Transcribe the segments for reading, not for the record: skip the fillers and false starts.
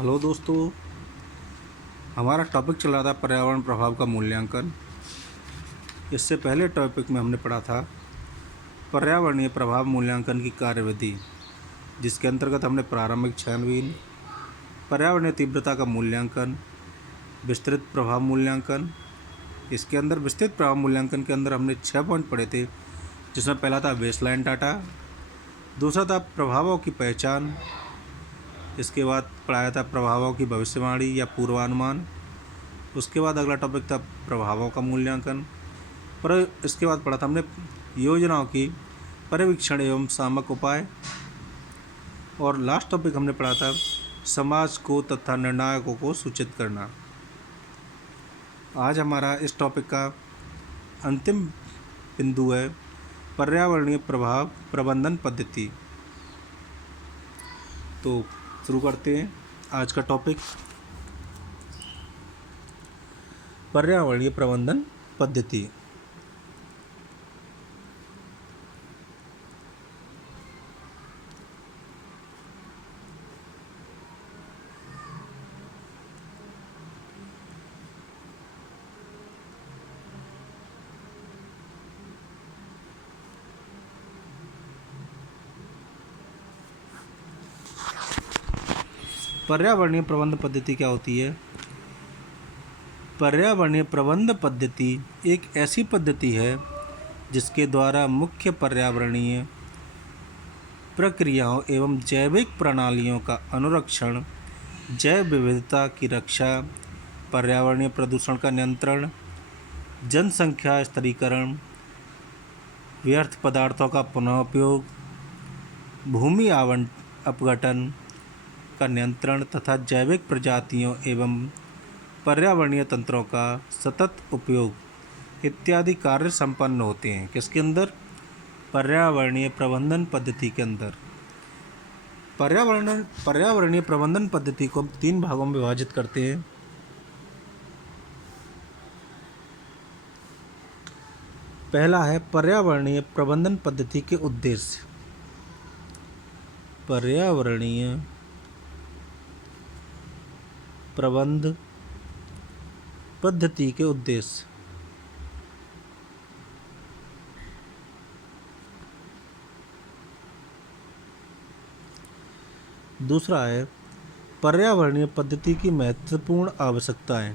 Hello दोस्तों, हमारा topic चल रहा था पर्यावरण प्रभाव का मूल्यांकन। इससे पहले टॉपिक में हमने पढ़ा था पर्यावरणीय प्रभाव मूल्यांकन की कार्यविधि, जिसके अंतर्गत हमने प्रारंभिक छानबीन, पर्यावरणीय तीव्रता का मूल्यांकन, विस्तृत प्रभाव मूल्यांकन। इसके अंदर विस्तृत प्रभाव मूल्यांकन के अंदर हमने 6 पॉइंट पढ़े थे, जिसमें पहला था बेसलाइन डाटा, दूसरा था प्रभावों की पहचान, इसके बाद पढ़ाया था प्रभावों की भविष्यवाणी या पूर्वानुमान। उसके बाद अगला टॉपिक था प्रभावों का मूल्यांकन। पर इसके बाद पढ़ा था हमने योजनाओं की परीक्षण एवं सामक उपाय। और लास्ट टॉपिक हमने पढ़ा था समाज को तथा निर्णायकों को सूचित करना। आज हमारा इस टॉपिक का अंतिम बिंदु है पर्यावरणीय प्रभाव प्रबंधन पद्धति। तो शुरू करते हैं आज का टॉपिक, पर्यावरणीय प्रबंधन पद्धति। पर्यावरणीय प्रबंधन पद्धति क्या होती है? पर्यावरणीय प्रबंधन पद्धति एक ऐसी पद्धति है जिसके द्वारा मुख्य पर्यावरणीय प्रक्रियाओं एवं जैविक प्रणालियों का अनुरक्षण, जैव विविधता की रक्षा, पर्यावरणीय प्रदूषण का नियंत्रण, जनसंख्या स्थिरीकरण, व्यर्थ पदार्थों का पुनः उपयोग, भूमि अपघटन का नियंत्रण तथा जैविक प्रजातियों एवं पर्यावरणीय तंत्रों का सतत उपयोग इत्यादि कार्य संपन्न होते हैं। किसके अंदर? पर्यावरणीय प्रबंधन पद्धति के अंदर। पर्यावरणीय प्रबंधन पद्धति को हम 3 भागों में विभाजित करते हैं। पहला है पर्यावरणीय प्रबंधन पद्धति के उद्देश्य। पर्यावरणीय प्रबंध पद्धति के उद्देश्य। दूसरा है पर्यावरणीय पद्धति की महत्वपूर्ण आवश्यकताएं।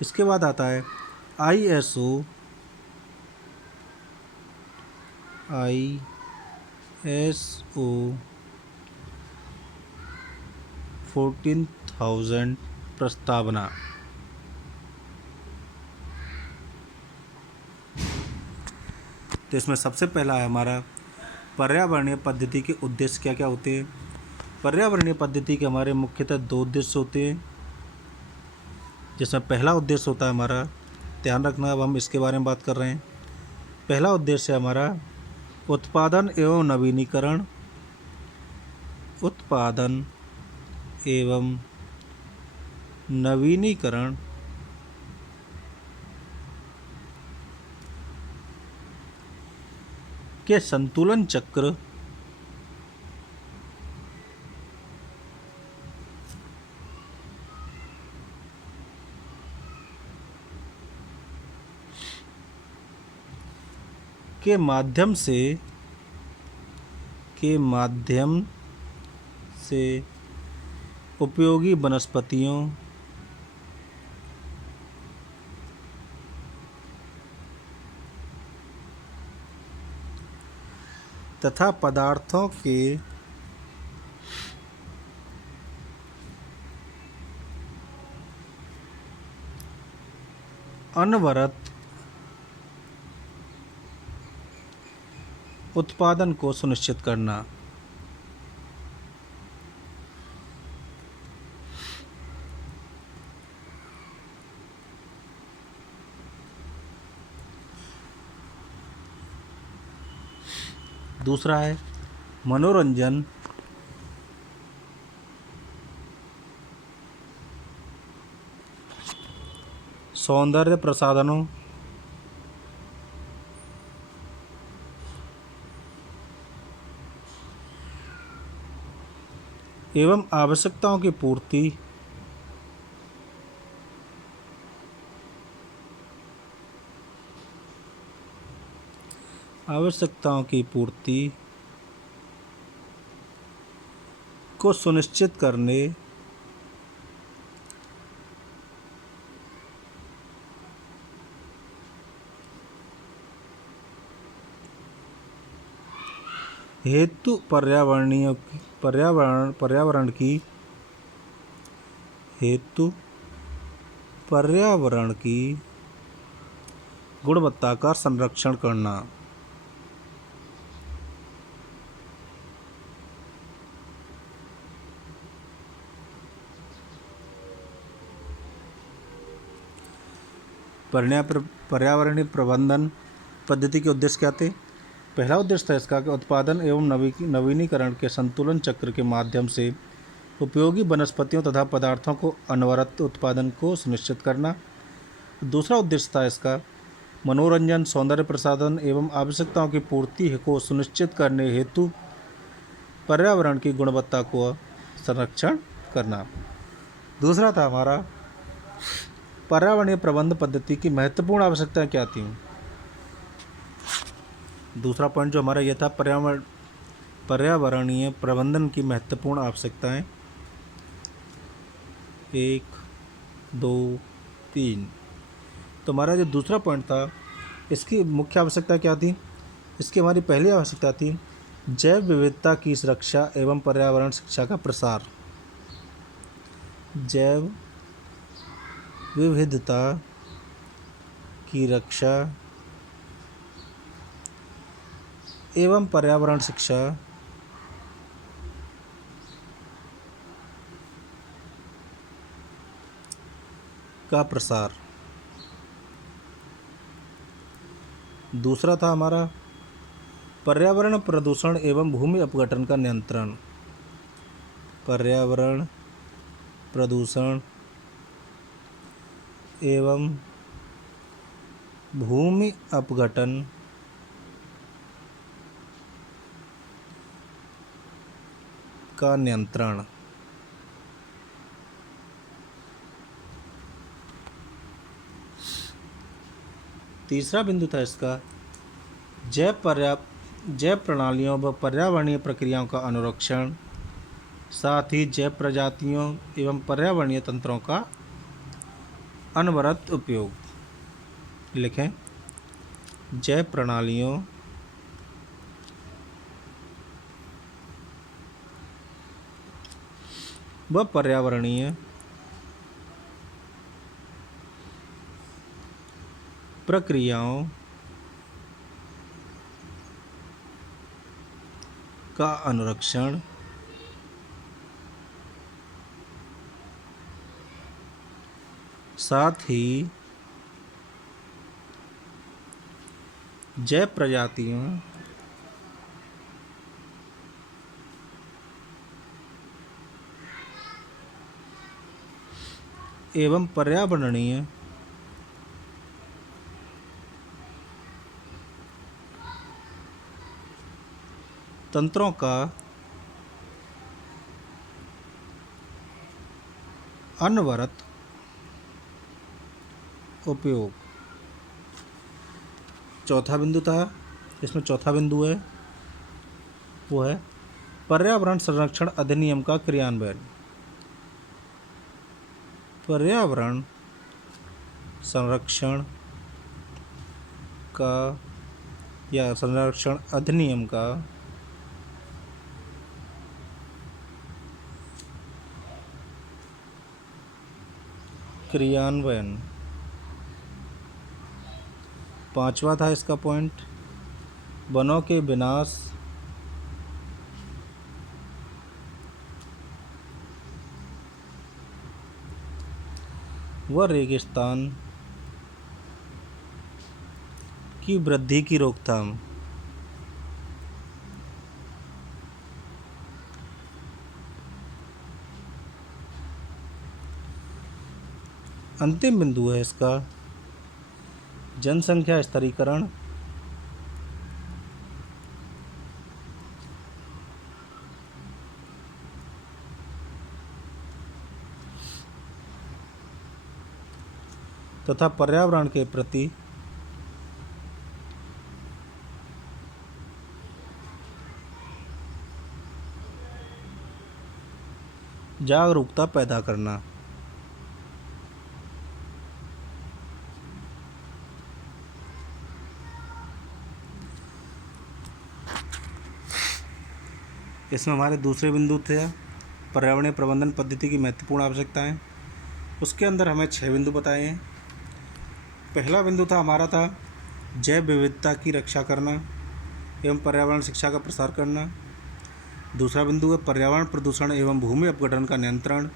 इसके बाद आता है ISO 14,000 प्रस्तावना। तो इसमें सबसे पहला है हमारा पर्यावरणीय पद्धति के उद्देश्य क्या क्या होते हैं। पर्यावरणीय पद्धति के हमारे मुख्यतः 2 उद्देश्य होते हैं, जिसमें पहला उद्देश्य होता है हमारा, ध्यान रखना अब हम इसके बारे में बात कर रहे हैं। पहला उद्देश्य है हमारा उत्पादन एवं नवीनीकरण। उत्पादन एवं नवीनीकरण के संतुलन चक्र के माध्यम से उपयोगी वनस्पतियों तथा पदार्थों के अनवरत उत्पादन को सुनिश्चित करना। दूसरा है मनोरंजन, सौंदर्य प्रसाधनों, एवं आवश्यकताओं की पूर्ति, को सुनिश्चित करने हेतु पर्यावरण की गुणवत्ता का संरक्षण करना। पर्यावरणीय प्रबंधन पद्धति के उद्देश्य क्या थे? पहला उद्देश्य था इसका कि उत्पादन एवं नवीनीकरण के संतुलन चक्र के माध्यम से उपयोगी वनस्पतियों तथा पदार्थों को अनवरत उत्पादन को सुनिश्चित करना। दूसरा उद्देश्य था इसका मनोरंजन, सौंदर्य प्रसाधन एवं आवश्यकताओं की पूर्ति को सुनिश्चित करने हेतु पर्यावरण की गुणवत्ता को संरक्षण करना। दूसरा था हमारा पर्यावरणीय प्रबंध पद्धति की महत्वपूर्ण आवश्यकताएं क्या थी? दूसरा पॉइंट जो हमारा यह था पर्यावरणीय प्रबंधन की महत्वपूर्ण आवश्यकताएं 1, 2, 3। तो हमारा जो दूसरा पॉइंट था इसकी मुख्य आवश्यकता क्या थी? इसकी हमारी पहली आवश्यकता थी जैव विविधता की सुरक्षा एवं पर्यावरण शिक्षा का प्रसार। जैव विविधता की रक्षा एवं पर्यावरण शिक्षा का प्रसार। दूसरा था हमारा पर्यावरण प्रदूषण एवं भूमि अपघटन का नियंत्रण। पर्यावरण प्रदूषण एवं भूमि अपघटन का नियंत्रण। तीसरा बिंदु था इसका जैव प्रणालियों व पर्यावरणीय प्रक्रियाओं का अनुरक्षण, साथ ही जैव प्रजातियों एवं पर्यावरणीय तंत्रों का अनवरत उपयोग। लिखें जैव प्रणालियों व पर्यावरणीय प्रक्रियाओं का अनुरक्षण, साथ ही जैव प्रजातियों एवं पर्यावरणीय तंत्रों का अनवरत उपयोग। चौथा बिंदु था इसमें, चौथा बिंदु है वो है पर्यावरण संरक्षण अधिनियम का क्रियान्वयन। पर्यावरण संरक्षण का या संरक्षण अधिनियम का क्रियान्वयन। पांचवा था इसका पॉइंट वनों के विनाश व रेगिस्तान की वृद्धि की रोकथाम। अंतिम बिंदु है इसका जनसंख्या स्तरीकरण, तथा पर्यावरण के प्रति जागरूकता पैदा करना। इसमें हमारे दूसरे बिंदु थे पर्यावरणीय प्रबंधन पद्धति की महत्वपूर्ण आवश्यकताएं। उसके अंदर हमें 6 बिंदु बताए हैं। पहला बिंदु था हमारा था जैव विविधता की रक्षा करना एवं पर्यावरण शिक्षा का प्रसार करना। दूसरा बिंदु है पर्यावरण प्रदूषण एवं भूमि अपघटन का नियंत्रण।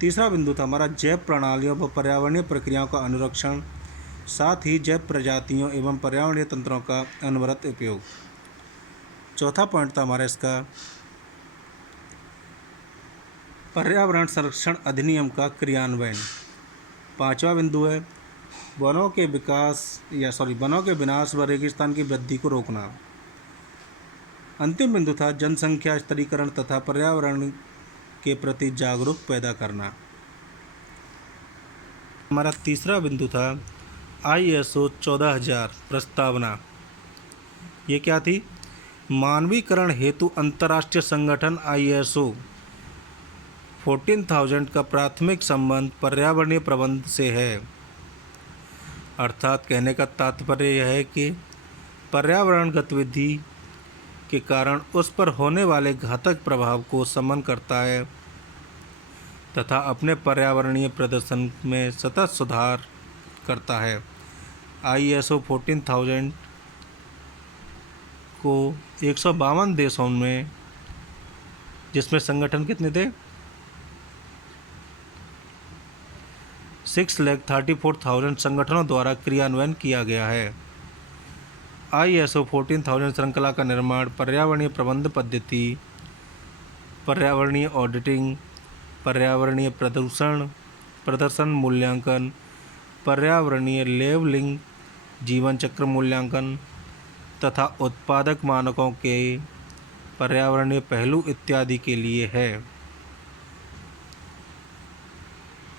तीसरा बिंदु था हमारा जैव प्रणालियों व पर्यावरणीय प्रक्रियाओं का अनुरक्षण, साथ ही जैव प्रजातियों एवं पर्यावरणीय तंत्रों का अनवरत उपयोग। चौथा पॉइंट था हमारा इसका पर्यावरण संरक्षण अधिनियम का क्रियान्वयन। पांचवा बिंदु है वनों के विनाश व रेगिस्तान की वृद्धि को रोकना। अंतिम बिंदु था जनसंख्या स्तरीकरण तथा पर्यावरण के प्रति जागरूक पैदा करना। हमारा तीसरा बिंदु था ISO 14000 प्रस्तावना। ये क्या थी? मानवीकरण हेतु अंतर्राष्ट्रीय संगठन ISO 14000 का प्राथमिक संबंध पर्यावरणीय प्रबंधन से है। अर्थात कहने का तात्पर्य यह है कि पर्यावरण गतिविधि के कारण उस पर होने वाले घातक प्रभाव को शमन करता है तथा अपने पर्यावरणीय प्रदर्शन में सतत सुधार करता है। ISO 14000 को 152 देशों में, जिसमें संगठन कितने थे? 6,34,000 संगठनों द्वारा क्रियान्वयन किया गया है। ISO 14000 श्रृंखला का निर्माण पर्यावरणीय प्रबंध पद्धति, पर्यावरणीय ऑडिटिंग, पर्यावरणीय प्रदर्शन मूल्यांकन, पर्यावरणीय लेबलिंग, जीवन चक्र मूल्यांकन तथा उत्पादक मानकों के पर्यावरणीय पहलू इत्यादि के लिए है।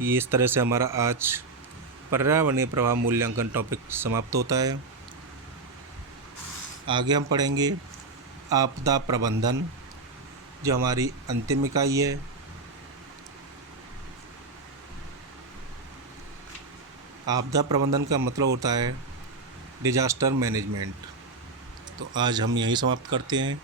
ये इस तरह से हमारा आज पर्यावरणीय प्रभाव मूल्यांकन टॉपिक समाप्त होता है। आगे हम पढ़ेंगे आपदा प्रबंधन, जो हमारी अंतिम इकाई है। आपदा प्रबंधन का मतलब होता है डिजास्टर मैनेजमेंट। तो आज हम यहीं समाप्त करते हैं।